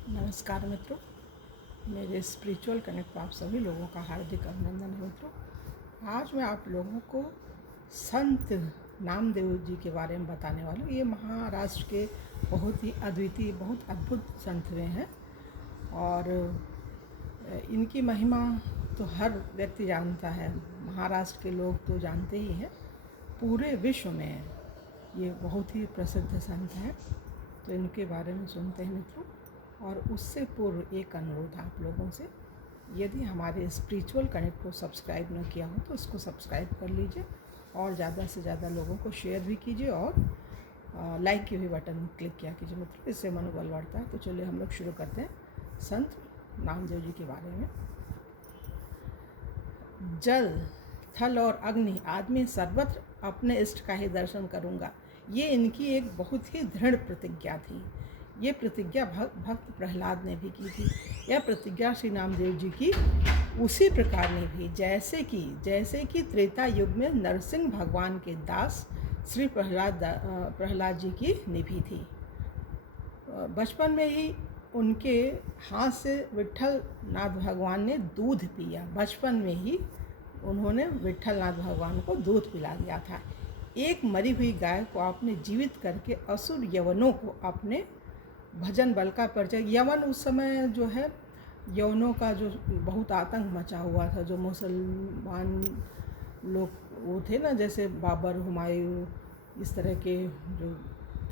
नमस्कार मित्रों, मेरे स्पिरिचुअल कनेक्ट पर आप सभी लोगों का हार्दिक अभिनंदन है। मित्रों, आज मैं आप लोगों को संत नामदेव जी के बारे में बताने वाला हूँ। ये महाराष्ट्र के बहुत ही अद्वितीय, बहुत अद्भुत संत हुए हैं और इनकी महिमा तो हर व्यक्ति जानता है। महाराष्ट्र के लोग तो जानते ही हैं, पूरे विश्व में ये बहुत ही प्रसिद्ध संत हैं। तो इनके बारे में सुनते हैं मित्रों। और उससे पूर्व एक अनुरोध आप लोगों से, यदि हमारे स्पिरिचुअल कनेक्ट को सब्सक्राइब न किया हो तो इसको सब्सक्राइब कर लीजिए और ज़्यादा से ज़्यादा लोगों को शेयर भी कीजिए और लाइक के भी बटन क्लिक किया कीजिए मित्रों, इससे मनोबल बढ़ता है। तो चलिए हम लोग शुरू करते हैं संत नामदेव जी के बारे में। जल, थल और अग्नि आदमी सर्वत्र अपने इष्ट का ही दर्शन करूँगा, ये इनकी एक बहुत ही दृढ़ प्रतिज्ञा थी। ये प्रतिज्ञा भक्त प्रहलाद ने भी की थी। यह प्रतिज्ञा श्री नामदेव जी की उसी प्रकार ने भी जैसे कि त्रेता युग में नरसिंह भगवान के दास श्री प्रहलाद जी की निभी थी। बचपन में ही उनके हाथ से विट्ठल नाथ भगवान ने दूध पिया। बचपन में ही उन्होंने विट्ठल नाथ भगवान को दूध पिला दिया था। एक मरी हुई गाय को आपने जीवित करके असुर यवनों को अपने भजन बल का परिचय। यवन उस समय जो है, यवनों का जो बहुत आतंक मचा हुआ था, जो मुसलमान लोग वो थे ना, जैसे बाबर, हुमायूं, इस तरह के जो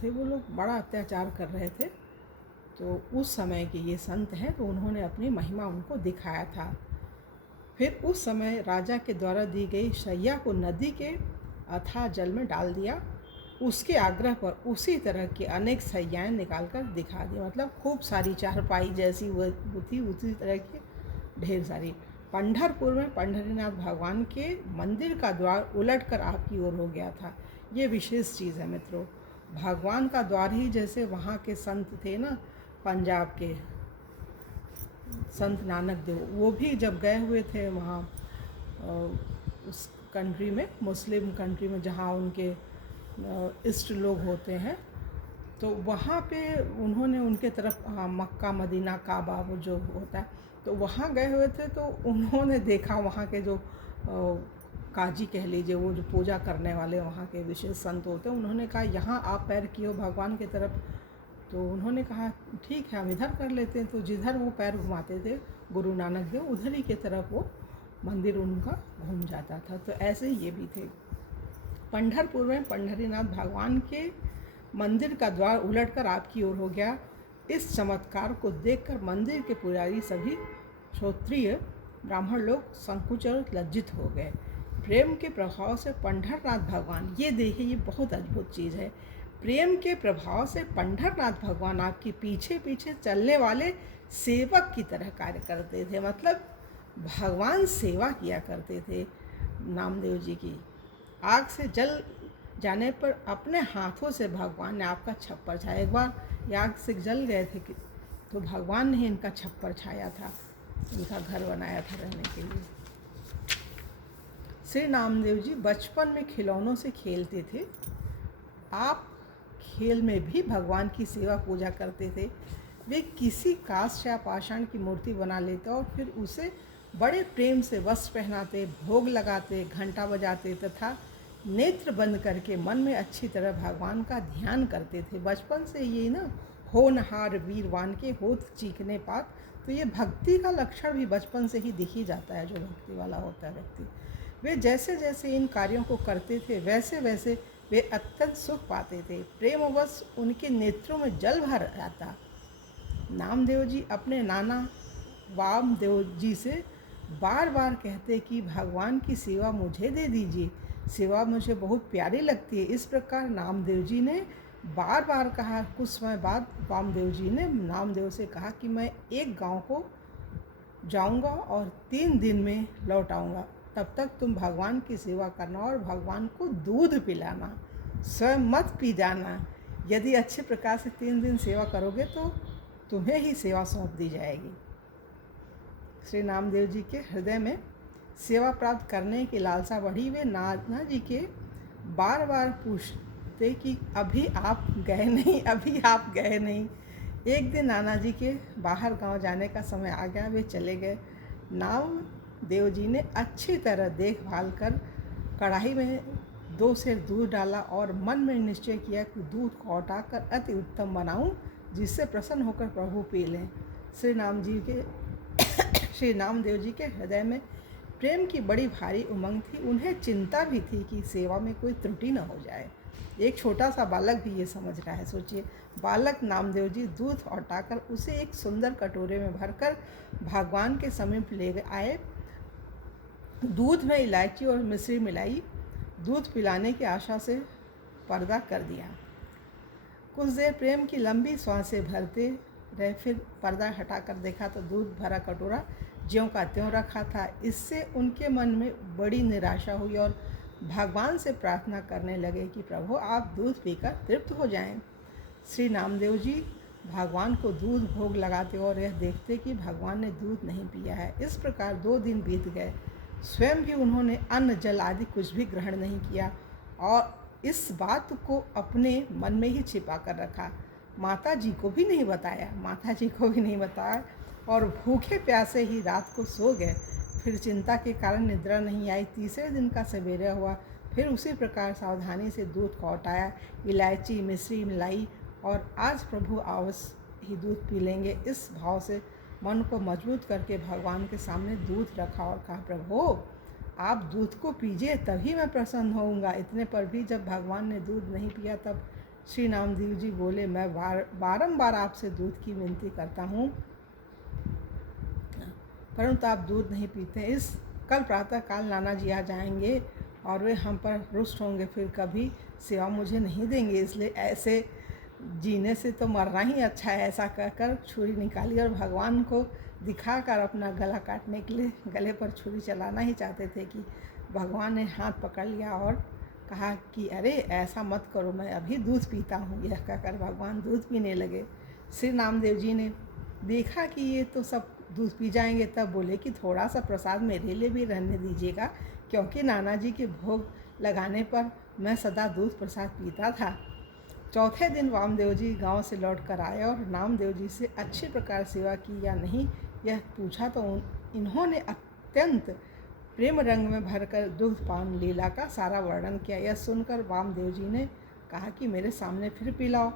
थे, वो लोग बड़ा अत्याचार कर रहे थे। तो उस समय के ये संत हैं, तो उन्होंने अपनी महिमा उनको दिखाया था। फिर उस समय राजा के द्वारा दी गई शैया को नदी के अथाह जल में डाल दिया। उसके आग्रह पर उसी तरह की अनेक शैयाएँ निकालकर दिखा दी। मतलब खूब सारी चारपाई जैसी वो थी, उसी तरह की ढेर सारी। पंढरपुर में पंढरीनाथ भगवान के मंदिर का द्वार उलटकर आपकी ओर हो गया था। ये विशेष चीज़ है मित्रों। भगवान का द्वार ही, जैसे वहाँ के संत थे ना, पंजाब के संत नानक देव, वो भी जब गए हुए थे वहाँ उस कंट्री में, मुस्लिम कंट्री में, जहाँ उनके इष्ट लोग होते हैं, तो वहाँ पे उन्होंने उनके तरफ, हाँ, मक्का मदीना काबा वो जो होता है, तो वहाँ गए हुए थे। तो उन्होंने देखा वहाँ के जो काजी कह लीजिए, वो जो पूजा करने वाले वहाँ के विशेष संत होते हैं, उन्होंने कहा यहाँ आप पैर किए भगवान की तरफ। तो उन्होंने कहा ठीक है, हम इधर कर लेते हैं। तो जिधर वो पैर घुमाते थे गुरु नानक देव, उधर ही की तरफ वो मंदिर उनका घूम जाता था। तो ऐसे ही ये भी थे। पंढरपुर में पंढरीनाथ भगवान के मंदिर का द्वार उलटकर आपकी ओर हो गया। इस चमत्कार को देखकर मंदिर के पुजारी, सभी श्रोत्रिय ब्राह्मण लोग संकुच और लज्जित हो गए। प्रेम के प्रभाव से पंढरनाथ भगवान, ये देखिए, ये बहुत अद्भुत चीज़ है। प्रेम के प्रभाव से पंढरनाथ भगवान आपके पीछे पीछे चलने वाले सेवक की तरह कार्य करते थे। मतलब भगवान सेवा किया करते थे नामदेव जी की। आग से जल जाने पर अपने हाथों से भगवान ने आपका छप्पर छाया। एक बार आग से जल गए थे तो भगवान ने ही इनका छप्पर छाया था, इनका घर बनाया था रहने के लिए। श्री नामदेव जी बचपन में खिलौनों से खेलते थे। आप खेल में भी भगवान की सेवा पूजा करते थे। वे किसी काष्ठ या पाषाण की मूर्ति बना लेते और फिर उसे बड़े प्रेम से वस्त्र पहनाते, भोग लगाते, घंटा बजाते तथा नेत्र बंद करके मन में अच्छी तरह भगवान का ध्यान करते थे। बचपन से ये ना, होनहार वीरवान के होत चीखने पात, तो ये भक्ति का लक्षण भी बचपन से ही दिख ही जाता है, जो भक्ति वाला होता है व्यक्ति। वे जैसे जैसे इन कार्यों को करते थे, वैसे वैसे वे अत्यंत सुख पाते थे। प्रेमवश उनके नेत्रों में जल भर आता। नामदेव जी अपने नाना वामदेव जी से बार बार कहते कि भगवान की सेवा मुझे दे दीजिए, सेवा मुझे बहुत प्यारी लगती है। इस प्रकार नामदेव जी ने बार बार कहा। कुछ समय बाद वामदेव जी ने नामदेव से कहा कि मैं एक गांव को जाऊंगा और 3 दिन में लौट आऊँगा। तब तक तुम भगवान की सेवा करना और भगवान को दूध पिलाना, स्वयं मत पी जाना। यदि अच्छे प्रकार से 3 दिन सेवा करोगे तो तुम्हें ही सेवा सौंप दी जाएगी। श्री नामदेव जी के हृदय में सेवा प्राप्त करने की लालसा बढ़ी। वे नाना जी के बार बार पूछते कि अभी आप गए नहीं, अभी आप गए नहीं। एक दिन नाना जी के बाहर गांव जाने का समय आ गया। वे चले गए। नामदेव जी ने अच्छी तरह देखभाल कर कढ़ाई में 2 सेर दूध डाला और मन में निश्चय किया कि दूध को औटाकर अति उत्तम बनाऊं, जिससे प्रसन्न होकर प्रभु पी लें। श्री नामदेव जी के हृदय में प्रेम की बड़ी भारी उमंग थी। उन्हें चिंता भी थी कि सेवा में कोई त्रुटि न हो जाए। एक छोटा सा बालक भी ये समझ रहा है। सोचिए, बालक नामदेव जी दूध औटाकर उसे एक सुंदर कटोरे में भरकर भगवान के समीप ले आए। दूध में इलायची और मिश्री मिलाई, दूध पिलाने की आशा से पर्दा कर दिया। कुछ देर प्रेम की लंबी सांसें भरते रहे, फिर पर्दा हटाकर देखा तो दूध भरा कटोरा ज्यों का त्यों रखा था। इससे उनके मन में बड़ी निराशा हुई और भगवान से प्रार्थना करने लगे कि प्रभु, आप दूध पीकर तृप्त हो जाएं। श्री नामदेव जी भगवान को दूध भोग लगाते और यह देखते कि भगवान ने दूध नहीं पिया है। इस प्रकार 2 दिन बीत गए। स्वयं भी उन्होंने अन्न जल आदि कुछ भी ग्रहण नहीं किया और इस बात को अपने मन में ही छिपा कर रखा। माता जी को भी नहीं बताया और भूखे प्यासे ही रात को सो गए। फिर चिंता के कारण निद्रा नहीं आई। तीसरे दिन का सवेरा हुआ। फिर उसी प्रकार सावधानी से दूध को औटाया, इलायची मिश्री मिलाई और आज प्रभु अवश्य ही दूध पी लेंगे, इस भाव से मन को मजबूत करके भगवान के सामने दूध रखा और कहा, प्रभु, आप दूध को पीजिए, तभी मैं प्रसन्न होऊंगा। इतने पर भी जब भगवान ने दूध नहीं पिया तब श्री नामदेव जी बोले, मैं बारंबार आपसे दूध की विनती करता हूँ, परंतु आप दूध नहीं पीते। कल प्रातःकाल नाना जी आ जाएंगे और वे हम पर रुष्ट होंगे, फिर कभी सेवा मुझे नहीं देंगे, इसलिए ऐसे जीने से तो मरना ही अच्छा है। ऐसा कहकर छुरी निकाली और भगवान को दिखाकर अपना गला काटने के लिए गले पर छुरी चलाना ही चाहते थे कि भगवान ने हाथ पकड़ लिया और कहा कि अरे ऐसा मत करो, मैं अभी दूध पीता हूँ। यह कहकर भगवान दूध पीने लगे। श्री नामदेव जी ने देखा कि ये तो सब दूध पी जाएंगे, तब बोले कि थोड़ा सा प्रसाद मेरे लिए भी रहने दीजिएगा, क्योंकि नाना जी के भोग लगाने पर मैं सदा दूध प्रसाद पीता था। चौथे दिन वामदेव जी गांव से लौट कर आए और नामदेव जी से अच्छी प्रकार सेवा की या नहीं यह पूछा तो इन्होंने अत्यंत प्रेम रंग में भरकर दुग्ध पान लीला का सारा वर्णन किया। यह सुनकर वामदेव जी ने कहा कि मेरे सामने फिर पिलाओ,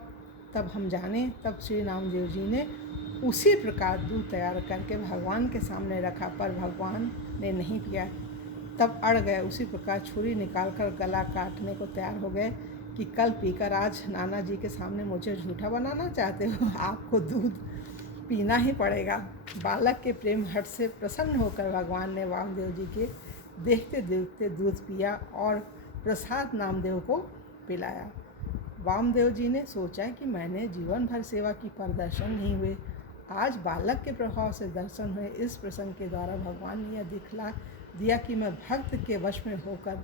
तब हम जाने। तब श्री नामदेव जी ने उसी प्रकार दूध तैयार करके भगवान के सामने रखा, पर भगवान ने नहीं पिया। तब अड़ गए। उसी प्रकार छुरी निकालकर गला काटने को तैयार हो गए कि कल पीकर आज नाना जी के सामने मुझे झूठा बनाना चाहते हो, आपको दूध पीना ही पड़ेगा। बालक के प्रेम हट से प्रसन्न होकर भगवान ने वामदेव जी के देखते देखते दूध पिया और प्रसाद नामदेव को पिलाया। वामदेव जी ने सोचा कि मैंने जीवन भर सेवा की, पर दर्शन नहीं हुए, आज बालक के प्रभाव से दर्शन हुए। इस प्रसंग के द्वारा भगवान ने यह दिखला दिया कि मैं भक्त के वश में होकर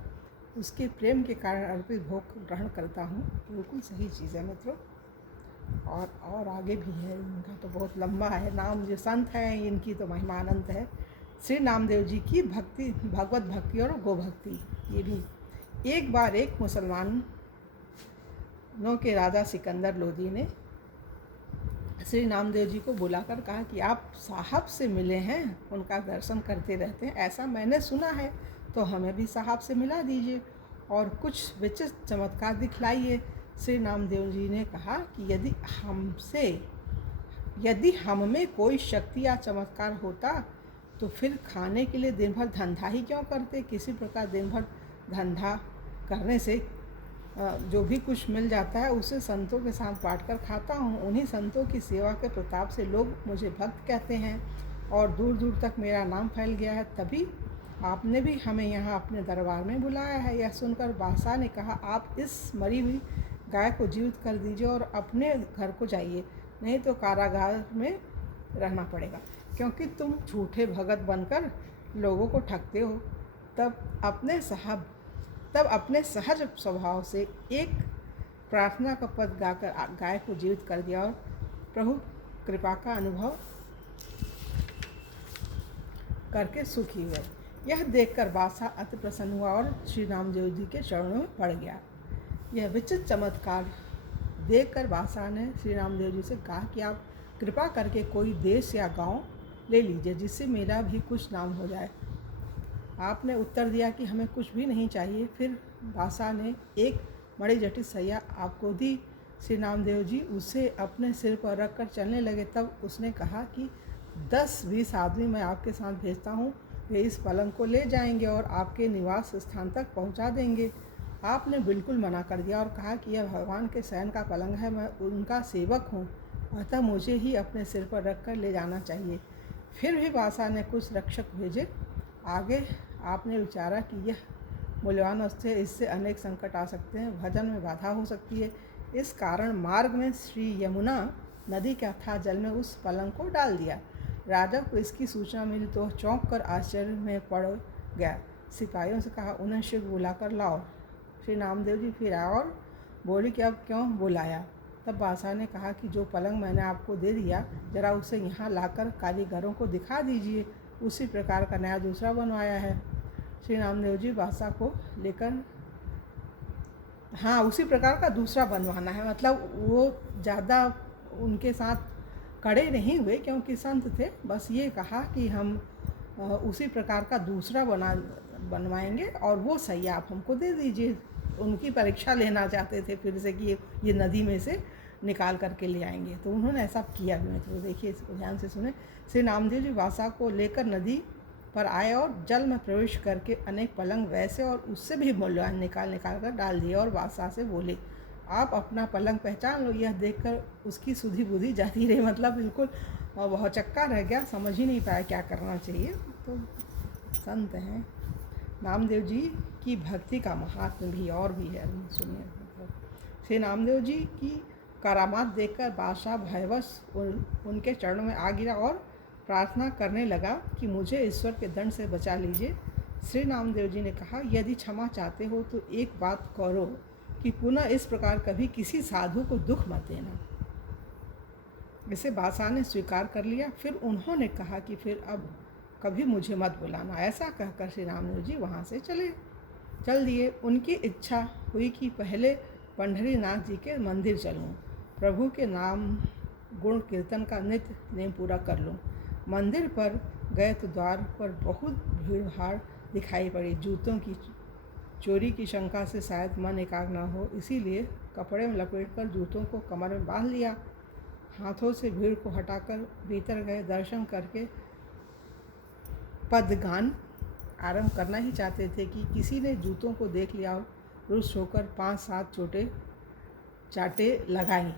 उसके प्रेम के कारण अर्पित भोग ग्रहण करता हूँ। बिल्कुल सही चीज़ है मित्रों। और आगे भी है, इनका तो बहुत लंबा है। नाम जो संत हैं इनकी तो महिमा अनंत है। श्री नामदेव जी की भक्ति, भगवत भक्ति और गो भक्ति। ये भी एक बार एक मुसलमानों के राजा सिकंदर लोदी ने श्री नामदेव जी को बुलाकर कहा कि आप साहब से मिले हैं, उनका दर्शन करते रहते हैं, ऐसा मैंने सुना है, तो हमें भी साहब से मिला दीजिए और कुछ विचित्र चमत्कार दिखलाइए। श्री नामदेव जी ने कहा कि यदि हम में कोई शक्ति या चमत्कार होता तो फिर खाने के लिए दिन भर धंधा ही क्यों करते। किसी प्रकार दिन भर धंधा करने से जो भी कुछ मिल जाता है उसे संतों के साथ बांट कर खाता हूँ। उन्हीं संतों की सेवा के प्रताप से लोग मुझे भक्त कहते हैं और दूर दूर तक मेरा नाम फैल गया है। तभी आपने भी हमें यहाँ अपने दरबार में बुलाया है। यह सुनकर बादशाह ने कहा, आप इस मरी हुई गाय को जीवित कर दीजिए और अपने घर को जाइए, नहीं तो कारागार में रहना पड़ेगा, क्योंकि तुम झूठे भगत बनकर लोगों को ठगते हो। तब अपने सहज स्वभाव से एक प्रार्थना का पद गाकर गाय को जीवित कर दिया और प्रभु कृपा का अनुभव करके सुखी हुए। यह देखकर बादशाह अति प्रसन्न हुआ और श्री नामदेव जी के चरणों में पड़ गया। यह विचित्र चमत्कार देखकर बादशाह ने श्री नामदेव जी से कहा कि आप कृपा करके कोई देश या गांव ले लीजिए जिससे मेरा भी कुछ नाम हो जाए। आपने उत्तर दिया कि हमें कुछ भी नहीं चाहिए। फिर बासा ने एक मणिजटित सैया आपको दी। श्री नामदेव जी उसे अपने सिर पर रख कर चलने लगे। तब उसने कहा कि 10-20 आदमी मैं आपके साथ भेजता हूँ, वे इस पलंग को ले जाएंगे और आपके निवास स्थान तक पहुँचा देंगे। आपने बिल्कुल मना कर दिया और कहा कि यह भगवान के शयन का पलंग है, मैं उनका सेवक हूँ, अतः मुझे ही अपने सिर पर रख कर ले जाना चाहिए। फिर भी बासा ने कुछ रक्षक भेजे। आगे आपने विचारा कि यह मूल्यवान वस्तु है, इससे अनेक संकट आ सकते हैं, भजन में बाधा हो सकती है। इस कारण मार्ग में श्री यमुना नदी के अथाह जल में उस पलंग को डाल दिया। राजा को इसकी सूचना मिली तो चौंक कर आश्चर्य में पड़ गया। सिपाहियों से कहा, उन्हें शीघ्र बुलाकर लाओ। श्री नामदेव जी फिर आए और बोली कि अब क्यों बुलाया। तब बादशाह ने कहा कि जो पलंग मैंने आपको दे दिया, जरा उसे यहाँ लाकर कारीगरों को दिखा दीजिए, उसी प्रकार का नया दूसरा बनवाया है। श्री नामदेव जी बादशाह को लेकर, हाँ उसी प्रकार का दूसरा बनवाना है, मतलब वो ज़्यादा उनके साथ कड़े नहीं हुए क्योंकि संत थे, बस ये कहा कि हम उसी प्रकार का दूसरा बनवाएंगे और वो सही आप हमको दे दीजिए। उनकी परीक्षा लेना चाहते थे फिर से कि ये नदी में से निकाल करके ले आएंगे, तो उन्होंने ऐसा किया भी नहीं। तो देखिए इसको ध्यान से सुने। श्री नामदेव जी बादशाह को लेकर नदी पर आए और जल में प्रवेश करके अनेक पलंग वैसे और उससे भी मूल्यवान निकाल कर डाल दिए और बादशाह से बोले, आप अपना पलंग पहचान लो। यह देखकर उसकी सुधी बुद्धि जाती रही, मतलब बिल्कुल बहुत चक्का रह गया, समझ ही नहीं पाया क्या करना चाहिए। तो संत हैं। नामदेव जी की भक्ति का महात्म भी और भी है, सुनिए। श्री नामदेव जी की करामात देखकर बादशाह भयवश उनके चरणों में आ गिरा और प्रार्थना करने लगा कि मुझे ईश्वर के दंड से बचा लीजिए। श्री नामदेव जी ने कहा, यदि क्षमा चाहते हो तो एक बात करो कि पुनः इस प्रकार कभी किसी साधु को दुख मत देना। इसे बादशाह ने स्वीकार कर लिया। फिर उन्होंने कहा कि फिर अब कभी मुझे मत बुलाना। ऐसा कहकर श्री नामदेव जी वहाँ से चल दिए। उनकी इच्छा हुई कि पहले पंढरीनाथ जी के मंदिर चलूँ, प्रभु के नाम गुण कीर्तन का नित्य नेम पूरा कर लूँ। मंदिर पर गए तो द्वार पर बहुत भीड़ भाड़ दिखाई पड़ी। जूतों की चोरी की शंका से शायद मन एकाग्र न हो, इसीलिए कपड़े में लपेटकर जूतों को कमर में बांध लिया। हाथों से भीड़ को हटाकर भीतर गए। दर्शन करके पदगान आरंभ करना ही चाहते थे कि किसी ने जूतों को देख लिया और रुष्ट होकर 5-7 चाटे लगाई,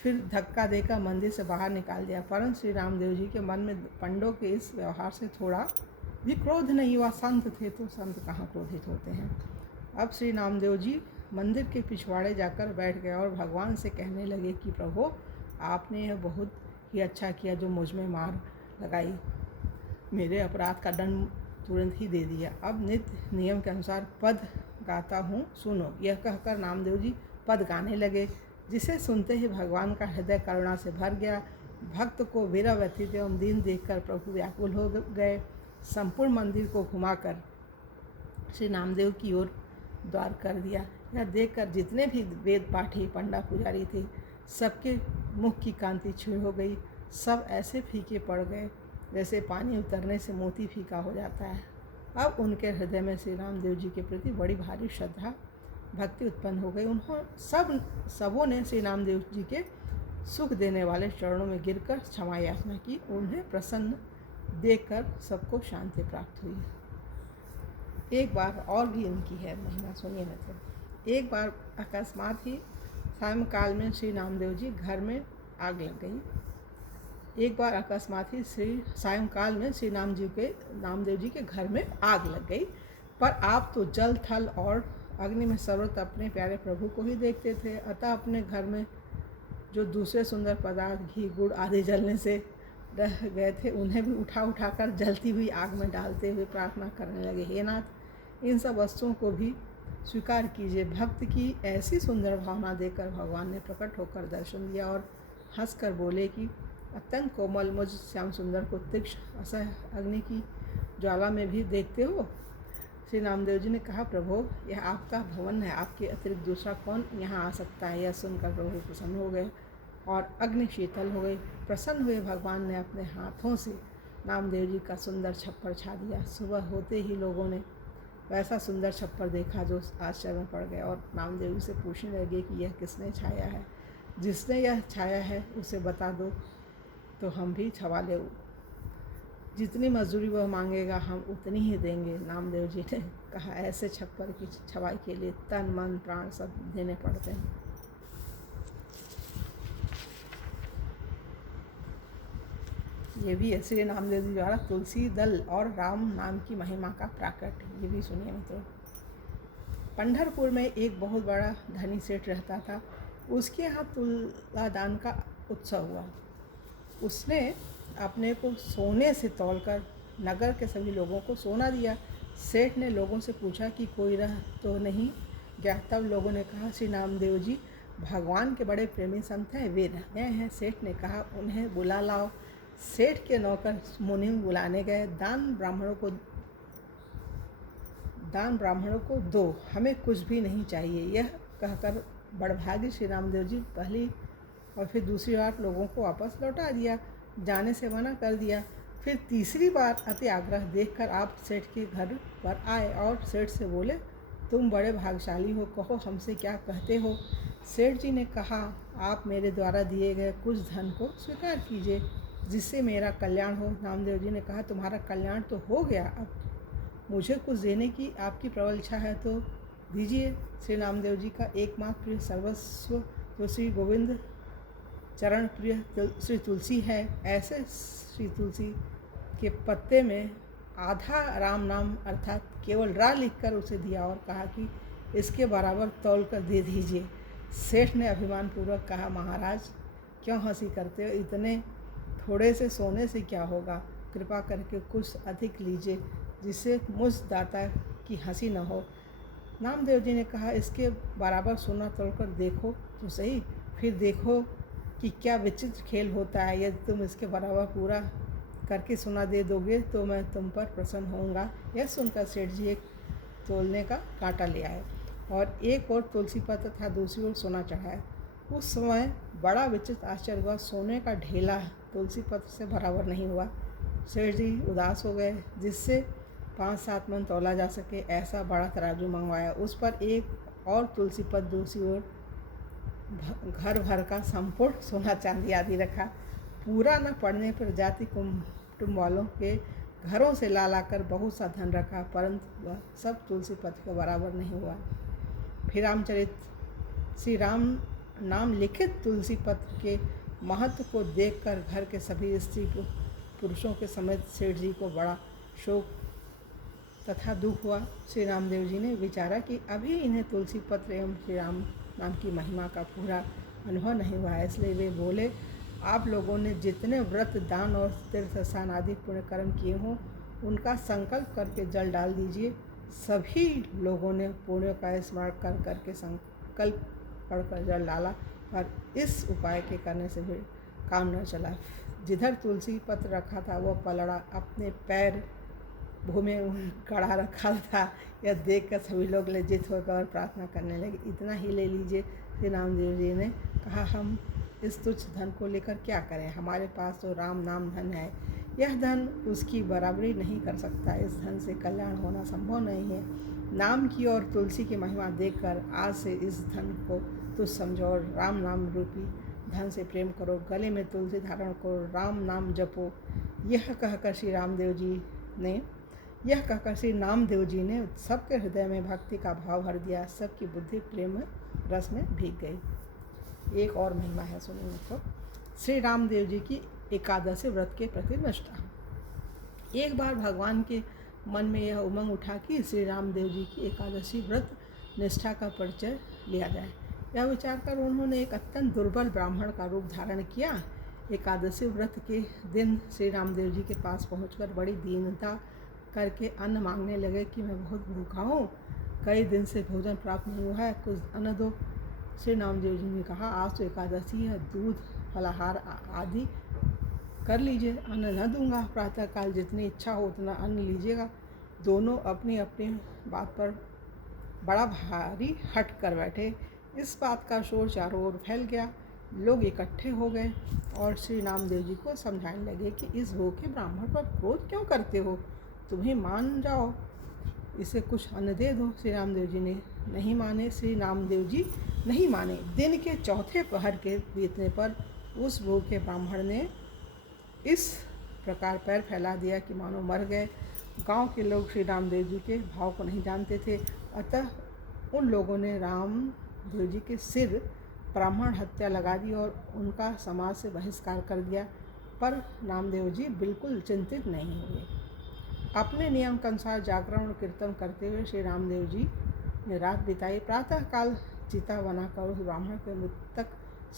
फिर धक्का देकर मंदिर से बाहर निकाल दिया। परंतु श्री रामदेव जी के मन में पंडों के इस व्यवहार से थोड़ा भी क्रोध नहीं हुआ। संत थे तो संत कहाँ क्रोधित होते हैं। अब श्री नामदेव जी मंदिर के पिछवाड़े जाकर बैठ गए और भगवान से कहने लगे कि प्रभु, आपने यह बहुत ही अच्छा किया जो मुझ में मार लगाई, मेरे अपराध का दंड तुरंत ही दे दिया। अब नित्य नियम के अनुसार पद गाता हूँ, सुनो। यह कहकर नामदेव जी पद गाने लगे, जिसे सुनते ही भगवान का हृदय करुणा से भर गया। भक्त को विरह व्यथित एवं दीन देखकर प्रभु व्याकुल हो गए। संपूर्ण मंदिर को घुमाकर श्री नामदेव की ओर द्वार कर दिया। यह देखकर जितने भी वेद पाठी पंडा पुजारी थे, सबके मुख की कांति क्षीण हो गई। सब ऐसे फीके पड़ गए जैसे पानी उतरने से मोती फीका हो जाता है। अब उनके हृदय में श्री रामदेव जी के प्रति बड़ी भारी श्रद्धा भक्ति उत्पन्न हो गई। सबों ने श्री नामदेव जी के सुख देने वाले चरणों में गिरकर क्षमा याचना की। उन्हें प्रसन्न देखकर सबको शांति प्राप्त हुई। एक बार और भी इनकी है महिमा, सुनिए मतलब। एक बार अकस्मात ही सायंकाल में श्री नामदेव जी घर में आग लग गई। सायंकाल में श्री नामदेव जी के घर में आग लग गई। पर आप तो जल थल और अग्नि में सर्वत्र अपने प्यारे प्रभु को ही देखते थे, अतः अपने घर में जो दूसरे सुंदर पदार्थ घी गुड़ आदि जलने से रह गए थे, उन्हें भी उठा कर जलती हुई आग में डालते हुए प्रार्थना करने लगे, हे नाथ, इन सब वस्तुओं को भी स्वीकार कीजिए। भक्त की ऐसी सुंदर भावना देखकर भगवान ने प्रकट होकर दर्शन दिया और हंसकर बोले कि अत्यंत कोमल मुझ श्याम सुंदर को तीक्ष्ण असह अग्नि की ज्वाला में भी देखते हो। श्री नामदेव जी ने कहा, प्रभु, यह आपका भवन है, आपके अतिरिक्त दूसरा कौन यहाँ आ सकता है। यह सुनकर प्रभु प्रसन्न हो गए। और अग्नि शीतल हो गई। प्रसन्न हुए भगवान ने अपने हाथों से नामदेव जी का सुंदर छप्पर छा दिया। सुबह होते ही लोगों ने वैसा सुंदर छप्पर देखा जो आश्चर्य में पड़ गए और नामदेव जी से पूछने लगे कि यह किसने छाया है। जिसने यह छाया है उसे बता दो तो हम भी छवा ले। जितनी मजदूरी वह मांगेगा हम उतनी ही देंगे। नामदेव जी ने कहा, ऐसे छप्पर की छवाई के लिए तन मन प्राण सब देने पड़ते हैं। ये भी है श्री नामदेव जी द्वारा तुलसी दल और राम नाम की महिमा का प्राकट्य। ये भी सुनिए मित्रों। पंढरपुर में एक बहुत बड़ा धनी सेठ रहता था। उसके यहाँ तुलादान का उत्सव हुआ। उसने अपने को सोने से तौलकर नगर के सभी लोगों को सोना दिया। सेठ ने लोगों से पूछा कि कोई रह तो नहीं गया। तब लोगों ने कहा, श्री नामदेव जी भगवान के बड़े प्रेमी संत हैं, वे रह गए हैं। सेठ ने कहा, उन्हें बुला लाओ। सेठ के नौकर मुनि बुलाने गए। दान ब्राह्मणों को दो, हमें कुछ भी नहीं चाहिए। यह कहकर बड़भागी श्री रामदेव जी पहली और फिर दूसरी बार लोगों को वापस लौटा दिया, जाने से मना कर दिया। फिर तीसरी बार अति आग्रह देखकर आप सेठ के घर पर आए और सेठ से बोले, तुम बड़े भाग्यशाली हो, कहो हमसे क्या कहते हो। सेठ जी ने कहा, आप मेरे द्वारा दिए गए कुछ धन को स्वीकार कीजिए जिससे मेरा कल्याण हो। नामदेव जी ने कहा, तुम्हारा कल्याण तो हो गया, अब मुझे कुछ देने की आपकी प्रबल इच्छा है तो दीजिए। श्री नामदेव जी का एकमात्र प्रिय सर्वस्व तो श्री गोविंद चरण प्रिय श्री तुलसी है। ऐसे श्री तुलसी के पत्ते में आधा राम नाम अर्थात केवल रा लिखकर उसे दिया और कहा कि इसके बराबर तौल कर दे दीजिए। सेठ ने अभिमानपूर्वक कहा, महाराज क्यों हंसी करते हो, इतने थोड़े से सोने से क्या होगा, कृपा करके कुछ अधिक लीजिए जिससे मुझ दाता की हंसी न हो। नामदेव जी ने कहा, इसके बराबर सोना तोड़कर देखो तो सही, फिर देखो कि क्या विचित्र खेल होता है। यदि तुम इसके बराबर पूरा करके सोना दे दोगे तो मैं तुम पर प्रसन्न होऊंगा। यह सुनकर सेठ जी एक तोलने का कांटा ले आए और एक और तुलसी पत्र तथा दूसरी ओर सोना चढ़ाया। उस समय बड़ा विचित्र आश्चर्य हुआ, सोने का ढेला तुलसी पत्र से बराबर नहीं हुआ। सेठ जी उदास हो गए। जिससे 5-7 मन तोला जा सके ऐसा बड़ा तराजू मंगवाया। उस पर एक और तुलसी पत्र दूसरी ओर घर भर का संपूर्ण सोना चांदी आदि रखा। पूरा न पड़ने पर जाति कुटुंब वालों के घरों से ला कर बहुत सा धन रखा, परंतु वह सब तुलसी पत्र के बराबर नहीं हुआ। फिर रामचरित श्री राम नाम लिखित तुलसी पत्र के महत्व को देखकर घर के सभी स्त्री पुरुषों के समेत सेठ जी को बड़ा शोक तथा दुख हुआ। श्री रामदेव जी ने विचारा कि अभी इन्हें तुलसी पत्र एवं श्री राम नाम की महिमा का पूरा अनुभव नहीं हुआ है, इसलिए वे बोले, आप लोगों ने जितने व्रत दान और तीर्थ स्थान आदि पुण्य कर्म किए हों उनका संकल्प करके जल डाल दीजिए। सभी लोगों ने पुण्य का स्मरण कर करके संकल्प पढ़कर जल डाला, पर इस उपाय के करने से भी काम न चला। जिधर तुलसी पत्र रखा था वह पलड़ा अपने पैर भूमि गड़ा रखा था। यह देखकर सभी लोग लज्जित होकर प्रार्थना करने लगे, इतना ही ले लीजिए। श्री नामदेव जी ने कहा, हम इस तुच्छ धन को लेकर क्या करें, हमारे पास तो राम नाम धन है, यह धन उसकी बराबरी नहीं कर सकता, इस धन से कल्याण होना संभव नहीं है। नाम की और तुलसी की महिमा देखकर आज से इस धन को तुच्छ समझो और राम नाम रूपी धन से प्रेम करो, गले में तुलसी धारण करो, राम नाम जपो। यह कहकर श्री नामदेव जी ने सबके हृदय में भक्ति का भाव भर दिया। सबकी बुद्धि प्रेम रस में भीग गई। एक और महिमा है, सुनिए तो। श्री रामदेव जी की एकादशी व्रत के प्रति निष्ठा। एक बार भगवान के मन में यह उमंग उठा कि श्री रामदेव जी की एकादशी व्रत निष्ठा का परिचय लिया जाए। यह विचार कर उन्होंने एक अत्यंत दुर्बल ब्राह्मण का रूप धारण किया। एकादशी व्रत के दिन श्री रामदेव जी के पास पहुंचकर बड़ी दीनता करके अन्न मांगने लगे कि मैं बहुत भूखा हूँ, कई दिन से भोजन प्राप्त नहीं हुआ है, कुछ अन्न दो। श्री नामदेव जी ने कहा, आज तो एकादशी है, दूध फलाहार आदि कर लीजिए, अन्न न दूंगा, प्रातःकाल जितनी इच्छा हो उतना अन्न लीजिएगा। दोनों अपनी अपनी बात पर बड़ा भारी हट कर बैठे। इस बात का शोर चारों ओर फैल गया। लोग इकट्ठे हो गए और श्री नामदेव जी को समझाने लगे कि इस भूखे ब्राह्मण पर क्रोध क्यों करते हो, तुम्हें मान जाओ, इसे कुछ अन्न दे दो। श्री रामदेव जी ने नहीं माने। श्री नामदेव जी नहीं माने। दिन के चौथे पहर के बीतने पर उस भूखे ब्राह्मण ने इस प्रकार पैर फैला दिया कि मानो मर गए। गांव के लोग श्री रामदेव जी के भाव को नहीं जानते थे, अतः उन लोगों ने रामदेव जी के सिर ब्राह्मण हत्या लगा दी और उनका समाज से बहिष्कार कर दिया। पर नामदेव जी बिल्कुल चिंतित नहीं हुए। अपने नियम के अनुसार जागरण और कीर्तन करते हुए श्री रामदेव जी ने रात बिताई। प्रातःकाल चिता बनाकर उस ब्राह्मण के मृतक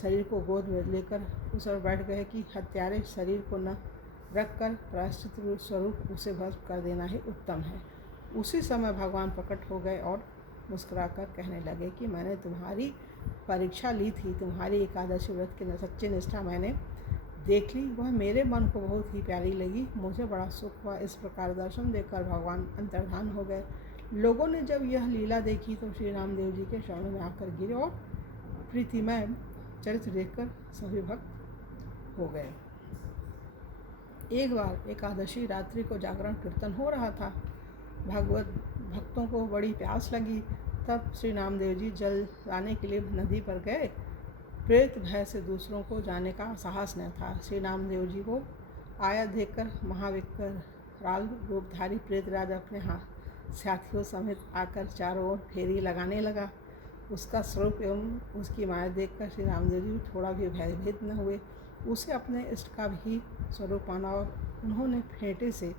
शरीर को गोद में लेकर उस पर बैठ गए कि हत्यारे शरीर को न रखकर प्रायश्चित स्वरूप उसे भस्म कर देना ही उत्तम है। उसी समय भगवान प्रकट हो गए और मुस्कुराकर कहने लगे कि मैंने तुम्हारी परीक्षा ली थी, तुम्हारी एकादशी व्रत की सच्ची निष्ठा मैंने देख ली, वह मेरे मन को बहुत ही प्यारी लगी, मुझे बड़ा सुख हुआ। इस प्रकार दर्शन देकर भगवान अंतर्धान हो गए। लोगों ने जब यह लीला देखी तो श्री रामदेव जी के चरणों में आकर गिरे और प्रीतिमय चरित्र देखकर सभी भक्त हो गए। एक बार एकादशी रात्रि को जागरण कीर्तन हो रहा था। भगवत भक्तों को बड़ी प्यास लगी। तब श्री नामदेव जी जल लाने के लिए नदी पर गए। प्रेत भय से दूसरों को जाने का साहस न था। श्री नामदेव जी को आया देखकर महाविकराल रूपधारी प्रेतराज अपने साथियों समेत आकर चारों ओर फेरी लगाने लगा। उसका स्वरूप एवं उसकी माया देखकर श्री रामदेव जी थोड़ा भी भयभीत न हुए। उसे अपने इष्ट का भी स्वरूप माना और उन्होंने फेंटे से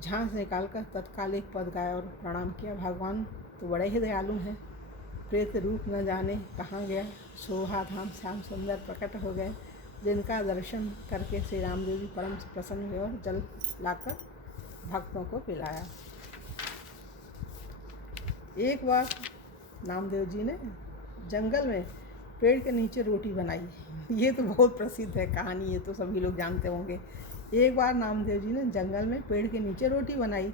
झांस निकालकर तत्काल एक पद गाया और प्रणाम किया। भगवान तो बड़े ही दयालु हैं। प्रेत रूप न जाने कहाँ गया, शोभा धाम श्याम सुंदर प्रकट हो गए, जिनका दर्शन करके श्री रामदेव जी परम प्रसन्न हुए और जल लाकर भक्तों को पिलाया। एक बार नामदेव जी ने जंगल में पेड़ के नीचे रोटी बनाई। ये तो बहुत प्रसिद्ध है कहानी, ये तो सभी लोग जानते होंगे। एक बार नामदेव जी ने जंगल में पेड़ के नीचे रोटी बनाई।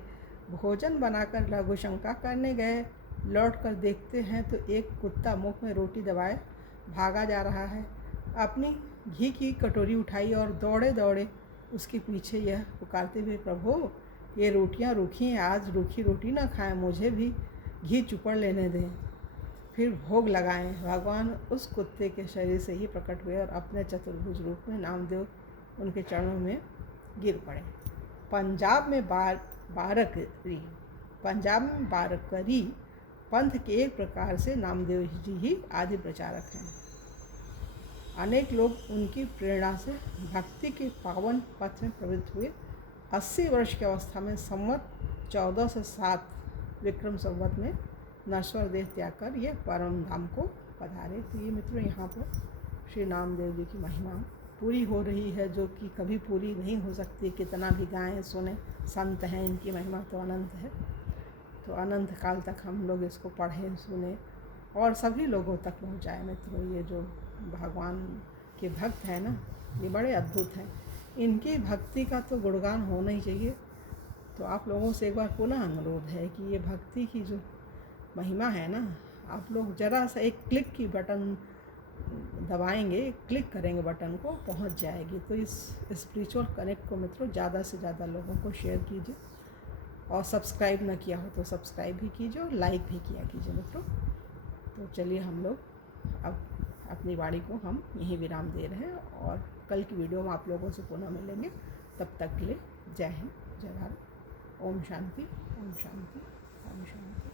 भोजन बनाकर लघु शंका करने गए। लौट कर देखते हैं तो एक कुत्ता मुख में रोटी दबाए भागा जा रहा है। अपनी घी की कटोरी उठाई और दौड़े दौड़े उसके पीछे यह पुकारते हुए, प्रभु ये रोटियां रूखी हैं, आज रूखी रोटी ना खाएं, मुझे भी घी चुपड़ लेने दें, फिर भोग लगाएं। भगवान उस कुत्ते के शरीर से ही प्रकट हुए और अपने चतुर्भुज रूप में नामदेव उनके चरणों में गिर पड़े। पंजाब में बारकरी पंथ के एक प्रकार से नामदेव जी ही आदि प्रचारक हैं। अनेक लोग उनकी प्रेरणा से भक्ति के पावन पथ में प्रवृत्त हुए। 80 वर्ष की अवस्था में संवत 1407 विक्रम संवत में नश्वर देह त्याग कर ये परम धाम को पधारे। तो ये मित्रों, यहाँ पर श्री नामदेव जी की महिमा पूरी हो रही है, जो कि कभी पूरी नहीं हो सकती। कितना भी गाएं सुने, संत हैं, इनकी महिमा तो अनंत है। तो अनंत काल तक हम लोग इसको पढ़ें, सुने और सभी लोगों तक पहुँचाएं। मित्रों, ये जो भगवान के भक्त हैं ना, ये बड़े अद्भुत हैं। इनकी भक्ति का तो गुणगान होना ही चाहिए। तो आप लोगों से एक बार पुनः अनुरोध है कि ये भक्ति की जो महिमा है ना, आप लोग ज़रा सा एक क्लिक की बटन दबाएंगे, क्लिक करेंगे बटन को, पहुंच जाएगी। तो इस स्पिरिचुअल कनेक्ट को मित्रों ज़्यादा से ज़्यादा लोगों को शेयर कीजिए और सब्सक्राइब ना किया हो तो सब्सक्राइब भी कीजिए और लाइक भी किया कीजिए मित्रों। तो चलिए, हम लोग अब अपनी वाणी को हम यहीं विराम दे रहे हैं और कल की वीडियो में आप लोगों से पुनः मिलेंगे। तब तक के लिए जय हिंद, जय भारत। ओम शांति, ओम शांति, ओम शांति।